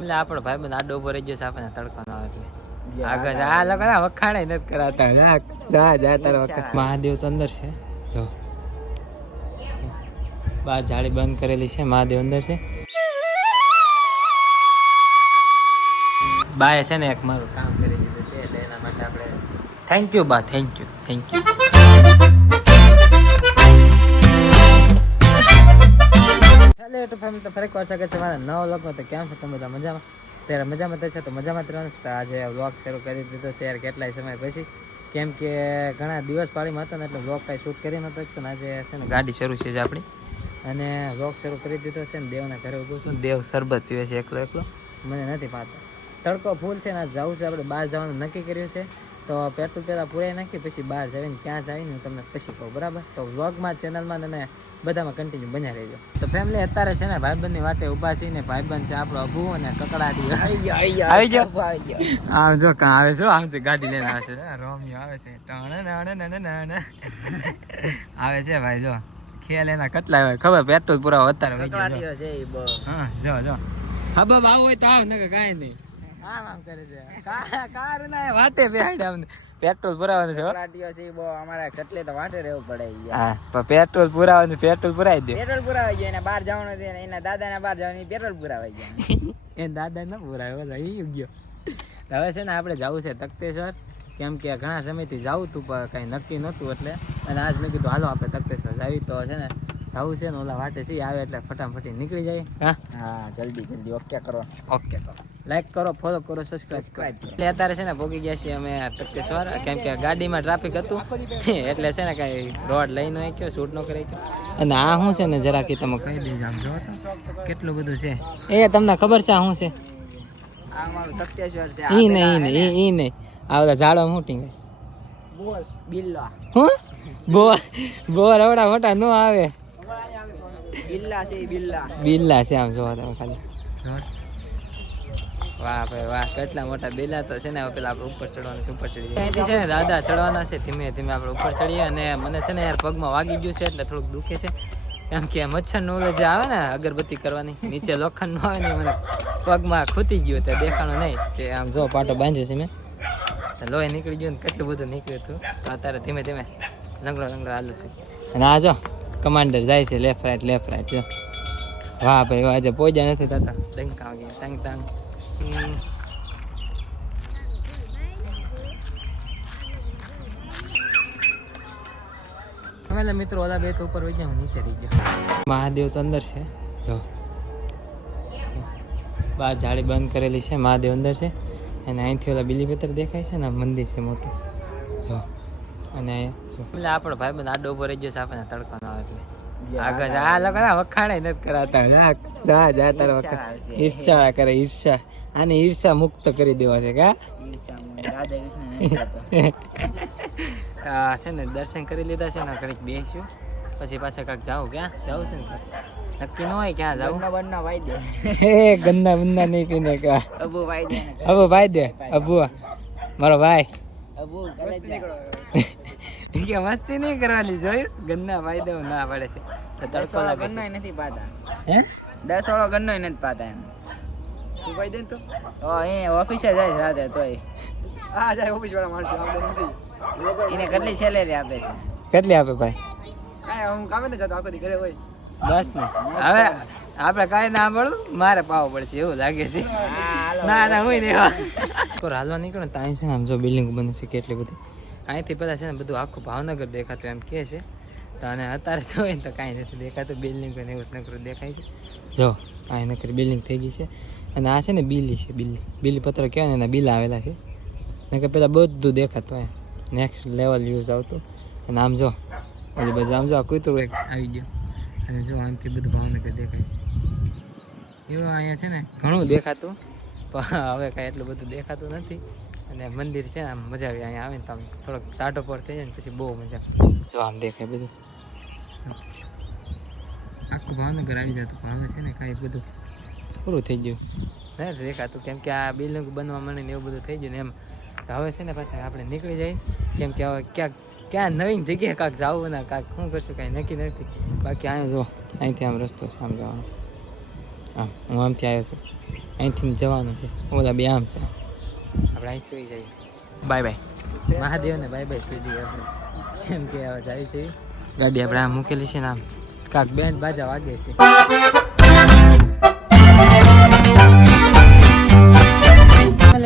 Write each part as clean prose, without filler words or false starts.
એટલે આપણો ભાઈ બંધ આડો ઉપર રહી જશે આપણને તડકો ન આવે એટલે આગળ આ લોકો વખાણે નથી કરાતા જા જા તારા વખત મહાદેવ તો અંદર છે જો બહાર જાળી બંધ કરેલી છે મહાદેવ અંદર છે બાએ છે ને એક મારું કામ કરી દીધું છે એટલે એના માટે આપણે થેન્ક યુ બા થેન્ક યુ ચાલો તો ફેમિલી તો ફરક વાર શકે છે મારા નવા લોકો તો કેમ છે તમે બધા મજામાં ત્યારે મજામાં થશે તો મજામાં રહેવાનું તો આજે વ્લોગ શરૂ કરી દીધો છે યાર કેટલાય સમય પછી કેમ કે ઘણા દિવસ પાળીમાં હતો ને એટલે વ્લોગ કાંઈ શૂટ કરી નતો પણ આજે છે ને ગાડી શરૂ છે જ આપણી અને વ્લોગ શરૂ કરી દીધો છે ને દેવના ઘરે ઊભું છું દેવ શરબત પીવે છે એકલો મને નથી પાતો તડકો ફૂલ છે ને જવું છે આપણે બહાર જવાનું નક્કી કર્યું છે તો પેટ્રોલ પહેલાં પૂરાઈ નાખી પછી બહાર જઈને ક્યાં જઈને હું તમને પછી કહું બરાબર તો વ્લોગમાં ચેનલમાં અને બધામાં કન્ટિન્યુ બન્યા રહેજો તો ફેમિલી અત્યારે છે ને ભાઈબંધની વાટે ઊભા છીએ ને ભાઈબંધ છે આપણો અબુ અને કકડાટી આવી ગયો આમ જો કાં આવે છે આમ ગાડી લઈને આવે છે રોમિયો આવે છે આવે છે ભાઈ જો ખેલ એના કેટલા હોય ખબર પેટ્રોલ પૂરા અત્યારે હા જો હા બાબ આવું હોય તો આવ ને કાંઈ નહીં આમ કરે છે કાર ના વાટે બેહાડે અમને પેટ્રોલ પુરાવાનું છે કકડાટીઓ છે બહુ અમારા કેટલે તો વાટે રહેવું પડે હા પણ પેટ્રોલ પુરાવાનું પેટ્રોલ પુરાઈ દે પેટ્રોલ પુરાવાઈ ગયો એને બહાર જવાનું છે એના દાદાને બહાર જવાનું પેટ્રોલ પુરાવાઈ ગયો એ દાદા ન પુરાયો ઈ ગયો હવે છે ને આપણે જવું છે તખતેશ્વર કેમ કે ઘણા સમયથી જવું તું પણ કઈ નક્કી નહોતું એટલે અને આજ મેં કીધું હાલો આપણે તખતેશ્વર જાવી તો છે ને જવું છે ને ઓલા વાટે છે આવે એટલે ફટાફટી નીકળી જાય હા જલ્દી ઓકે કરો લાઈક કરો ફોલો કરો સબસ્ક્રાઇબ કરો એટલે અત્યારે છે ને પહોંચી ગયા છીએ અમે તખતેશ્વર કેમ કે ગાડીમાં ટ્રાફિક હતું એટલે છે ને કઈ રોડ લઈ ન ગયો શૂટ ન કરી ગયો અને આ શું છે ને જરા કે તમે કહી દેજો આમ જો તો કેટલું બધું છે એ તમને ખબર છે આ શું છે આ અમારું તખતેશ્વર છે ઈ નહીં આ બધા ઝાડો મોટી બોલ બિલ્લા હું બોલ આવડા મોટા ન આવે બિલ્લા છે આમ જોવા તમે ખાલી વાહ ભાઈ વાહ કેટલા મોટા બિલ્લા તો છે ને પેલા આપણે ઉપર ચડવાનું છે ઉપર ચડીએ અહીંથી છે ને દાદા ચડવાના છે ધીમે ધીમે આપણે ઉપર ચડીએ અને મને છે ને યાર પગમાં વાગી ગયું છે એટલે થોડુંક દુખે છે કેમ કે મચ્છર નું જે આવે ને અગરબત્તી કરવાની નીચે લોખંડ નું આવે ને મને પગમાં ખૂતી ગયું તે દેખાણું નહીં કે આમ જો પાટો બાંધ્યો છે મેં લોહી નીકળી ગયું ને કેટલું બધું નીકળ્યું હતું તો અત્યારે ધીમે ધીમે લંગડો હાલું છે અને આ જો કમાન્ડર જાય છે લેફ્ટ રાઈટ જો વાહ ભાઈ આજે પહોંચ્યા નથી થતા ડંકા ગયા ટાંગ અમે મિત્રો ઓલા બે તો ઉપર વહી ગયા નીચે રહી ગયો મહાદેવ તો અંદર છે જો બહાર જાળી બંધ કરેલી છે મહાદેવ અંદર છે અને અહીંથી ઓલા બીલીપત્ર દેખાય છે ને મંદિર છે મોટું જો અને એટલે આપણો ભાઈ બંધ આડો ઉપર રહી જશે આપણને તડકો ન આવે એટલે આગળ આ લોકો વખાણે નથી કરાતા જા તારા વખત ઈર્ષા કરે આને ઈર્ષા મુક્ત કરી દેવા છે કા છે ને દર્શન કરી લીધા છે ને ઘડીક બેસ્યું પછી પાછા કાંક જાવ ક્યાં જવું છે ને નક્કી ન હોય ક્યાં જાવ ગંદા વાઈ દે ગંદા બંદા નહીં પીને કા અબુ ભાઈ દે અબુ મારો ભાઈ કે મસ્તી નહીં કરવાની જોયું ગન્ના ભાઈ દઉં ના પડે છે તો તડકો લાગે ગન્નો નથી પાતા હે 10 વાળો ગન્નો નથી પાતા એમ તું ભાઈ દે તો એ ઓફિસે જાય રાતે તોય આ જાય ઓફિસ વાળા માણસો આપણે નથી એને કેટલી સેલેરી આપે છે કેટલી આપે ભાઈ કાઈ હું કામે ન જતો આખો દી ઘરે હોય બસ ને હવે આપણે કાઈ ના મળું મારે પાવો પડશે એવું લાગે છે ના હોય ને હાલવા નીકળે ને ત્યાં છે ને આમ જો બિલ્ડિંગ બને છે કેટલી બધી અહીંથી પેલા છે ને બધું આખું ભાવનગર દેખાતું એમ કહે છે તો અને અત્યારે જોઈએ ને તો કાંઈ નથી દેખાતું બિલ્ડિંગ ને એવું નકરું દેખાય છે જો કાંઈ નકરી બિલ્ડિંગ થઈ ગઈ છે અને આ છે ને બીલી પત્ર કહેવાય ને એના બિલ આવેલા છે નકર પેલા બધું દેખાતું હોય નેક્સ્ટ લેવલ યુઝ આવતું અને આમ જો ઓલી બાજુ આમ જો આ કૂતરું એક આવી ગયું અને જો આમથી બધું ભાવનગર દેખાય છે એવું અહીંયા છે ને ઘણું દેખાતું પણ હવે કાંઈ એટલું બધું દેખાતું નથી અને મંદિર છે ને આમ મજા આવી અહીંયા આવે ને તો આમ થોડોક ટાટો પર થઈ જાય ને પછી બહુ મજા જો આમ દેખાય બધું આખું ભાવનગર આવી જતું હવે છે ને કાંઈ બધું પૂરું થઈ ગયું નથી દેખાતું કેમ કે આ બિલ્ડિંગ બનવા માંડી ને એવું બધું થઈ ગયું ને એમ તો હવે છે ને પાછા આપણે નીકળી જાય કેમ કે હવે ક્યાં નવીન જગ્યાએ કાંક જવું ને કાંક શું કરશું કાંઈ નક્કી નથી બાકી અહીંયા જો અહીંથી આમ રસ્તો છે આમ જવાનો હા હું આમથી આવ્યો છું, અહીંથી જવાનું છે, ઓલા બે આમ છે, આપણે અહીંથી સુઈ જઈએ. બાય બાય મહાદેવને બાય બાય સુઈ જઈએ આપણે, કેમ કે હવે જાય છે ગાડી આપણે આમ મૂકેલી છે ને આમ કાંક બેન્ડ બાજા વાગે છે.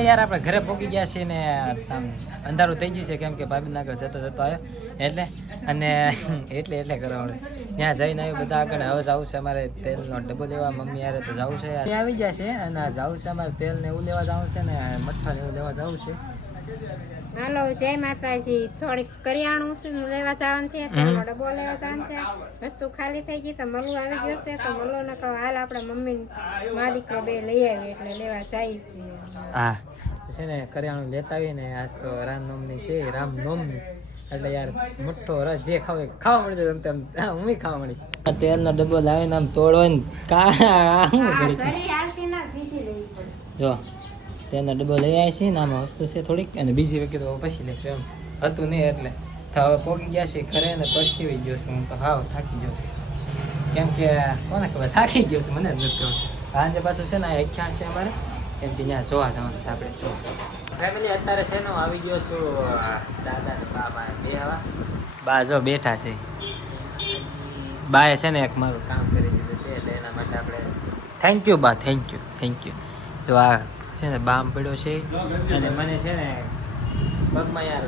યાર આપણે ઘરે પહોંચી ગયા છીએ ને અંધારું થઈ ગયું છે, કેમ કે ભાભી આગળ જતો આવ્યો એટલે અને એટલે કરવાનું ત્યાં જઈને આવ્યું બધા આગળ. હવે જવું છે અમારે તેલનો ડબ્બો લેવા, મમ્મી યારે તો જવું છે, આવી ગયા છે અને જવું છે અમારે તેલ ને એવું લેવા જવું છે ને મઠ્ઠા ને એવું લેવા જવું છે. હાલો જય માતાજી. થોડીક કરિયાણું છે લેવા જવાનું છે, તેલનો ડબ્બો લેવા જવાનું છે, વસ્તુ ખાલી થઈ ગઈ તો મલો આવી ગયો છે, તો મલો ને કહો હાલ આપણે મમ્મી મા દીકરો બે લઈ આવી એટલે લેવા જાય છે. હા છે ને કરિયાણું લેતા આવીએ ને આજ તો રામનવમી છે, રામનવમી એટલે યાર મોટો રસ જે ખાવા મળી જાય તેમ હું ખાવા મળીશ. તેલનો ડબ્બો લાવીને આમ તોડવાનો જો તેલનો ડબ્બો લઈ આવી છે ને આમાં વસ્તુ છે થોડીક, અને બીજી વખત તો પછી લઈશું એમ હતું નહીં એટલે હવે પોકી ગયા છે ઘરે ને પછી ગયો છે. હું તો હાવ થાકી ગયો છું, કેમ કે કોને ખબર થાકી ગયો છે, મને જ નથી ખબર. સાંજે પાછું છે ને આ અખ્યાણ છે અમારે, કેમ કે ત્યાં જોવા જવાનું છે આપણે. જો ફેમિલી અત્યારે છે ને હું આવી ગયો છું દાદા ને બા બે હવા બા જો બેઠા છે. બાએ છે ને એક મારું કામ કરી દીધું છે એટલે એના માટે આપણે થેન્ક યુ બા, થેન્ક યુ. જો આ છે ને બામ પડ્યો છે અને મને છે ને પગમાં યાર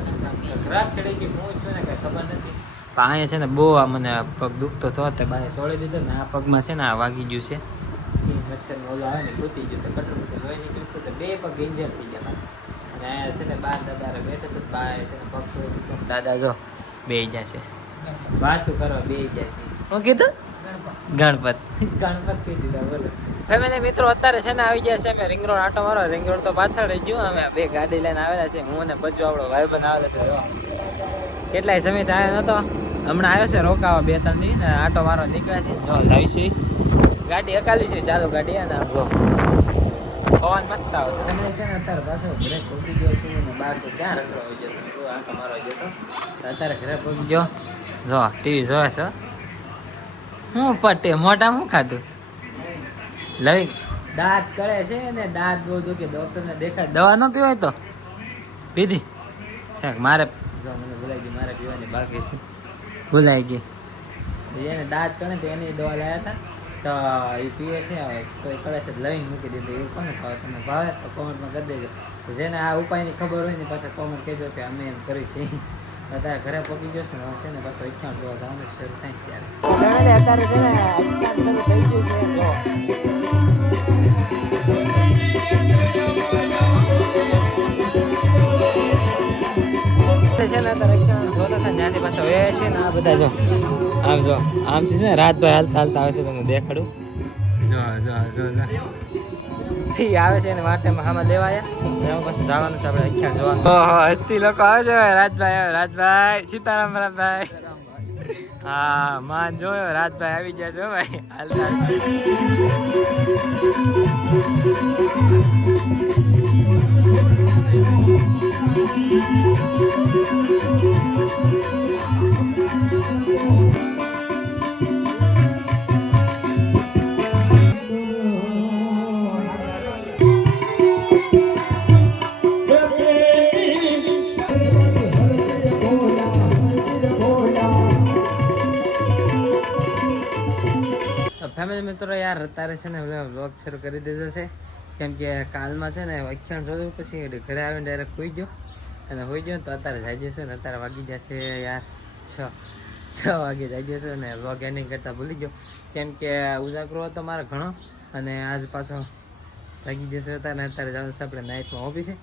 ખરાબ ચડી ગઈ, હું છું ને કંઈ ખબર નથી, પણ અહીંયા છે ને બહુ આ મને પગ દુખતો થયો તો બાએ છોડી દીધો ને આ પગમાં છે ને આ વાગી ગયું છે, મચ્છર ઓલો આવે ને ખૂટી ગયું તો કટર બધું લોહી નીકળ્યું તો બે પગ ઇન્જર થઈ ગયા. અને અહીંયા છે ને બા દાદા બેઠે છે, બા છે ને પગ છોડી દીધો, દાદા જો બે ગયા છે વાતું કરવા બે ગયા છે. હું કીધું ગણપત કહી દીધા બોલો. ફેમિલી મિત્રો અત્યારે છે ને આવી ગયા છે અમે રિંગ રોડ આટો મારો. રિંગ રોડ તો પાછળ જ ગયું, અમે બે ગાડી લઈને આવેલા છે, હું અને પજુ આપણો ભાઈબંધ આવેલો છે. કેટલાય સમયથી આવ્યો નતો, હમણાં આવ્યો છે રોકાવા 2-3 દી ને આટો મારો નીકળ્યા છે. જો લાવી છે ગાડી અકાલી છે, ચાલુ ગાડી અને જો પવન મસ્ત આવે છે. તમને છે ને અત્યારે પાછો ઘરે પહોંચી ગયો છું ને બહાર તો ક્યાં રખડો આવી ગયો હતો, આટો મારો ગયો તો અત્યારે ઘરે પહોંચી ગયો. જો ટીવી જોવે છે હું પટ્ટે મોટા હું ખાધું લઈ દાંત કરે છે ને દાંત બહુ દુખે, ડોક્ટરને દેખાય દવા ન પીવાય તો પીધી છે. મારે જો મને ભૂલાઈ ગઈ, મારે પીવાની બાકી છે, ભૂલાઈ ગઈ. એને દાંત કરે તો એની દવા લાવ્યા હતા તો એ પીવે છે, હવે તો એ કરે છે લઈને મૂકી દીધું. એવું કોને ભાવે, તમે ભાવે તો કોમેન્ટમાં કરી દેજો. જેને આ ઉપાયની ખબર હોય ને પાછા કોમેન્ટ કહેજો કે અમે એમ કરી છે. અત્યારે ઘરે પહોંચી ગયો છે ને હશે ને પાછો અખ્યાણ જોવા જવાનું શરૂ થાય ત્યારે અત્યારે છે ને અખ્યાણ શરૂ થઈ ગયું છે. જો છે ને અત્યારે અખ્યાણ જોતા હતા ત્યાંથી પાછો વે છે ને આ બધા જો આમથી છે ને રાતભાઈ હાલતા આવે છે, તમને દેખાડું. જો આવે છે ને વાટેમાં હામાં લેવાયા એમાં પછી જવાનું છે આપણે અખ્યાણ જોવાનું. હસ્તી લોકો આવે છે રાજભાઈ સીતારામ રાજભાઈ. હા માન જોયો રાજભાઈ આવી ગયા છે ભાઈ હાલતા. ફેમિલી મિત્રો યાર અત્યારે છે ને વ્લોગ શરૂ કરી દીધો છે, કેમ કે કાલમાં છે ને અખ્યાણ જોયું પછી ઘરે આવીને ડાયરેક્ટ હોઈ ગયો અને હોઈ ગયો તો અત્યારે જાય જશે ને અત્યારે વાગી જશે યાર 6 વાગે જાય જશે ને વ્લોગ એન્ડિંગ કરતાં ભૂલી ગયો, કેમ કે ઉજાગરો હતો મારો ઘણો અને આજ પાછો જાગી જશે અત્યારે જવાનું છે આપણે નાઇટમાં ઓફિસે,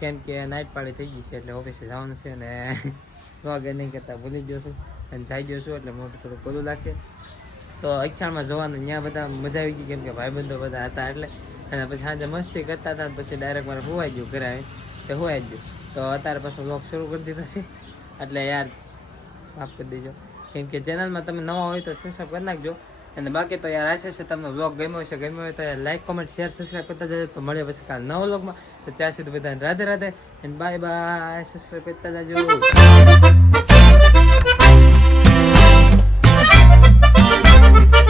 કેમ કે નાઇટ પાડી થઈ ગઈ છે એટલે ઓફિસે જવાનું છે અને વ્લોગ એન્ડિંગ કરતાં ભૂલી ગયો છું અને જાય ગયો છું એટલે મોટું થોડું ખોલું લાગશે. તો અખ્યાણમાં જોવાનું ત્યાં બધા મજા આવી ગઈ, કેમ કે ભાઈબંધો બધા હતા એટલે, અને પછી સાંજે મસ્તી કરતા હતા પછી ડાયરેક્ટ મારે હોવાઈ ગયું ઘરે આવીને તો હોવાઈ જ ગયું. તો અત્યારે પાછો વ્લોગ શરૂ કરી દીધો છે એટલે યાર માફ કરી દેજો, કેમ કે ચેનલમાં તમે નવા હોય તો સબસ્ક્રાઈબ કરી નાખજો. અને બાકી તો યાર આશા છે તમને વ્લોગ ગમ્યો હોય તો યાર લાઈક કોમેન્ટ શેર સબસ્ક્રાઈબ કરતા જજો. તો મળીએ પછી કાલ નવા વ્લોગમાં, તો ત્યાં સુધી બધાને Radhe Radhe and bye bye. Subscribe કરતા જજો.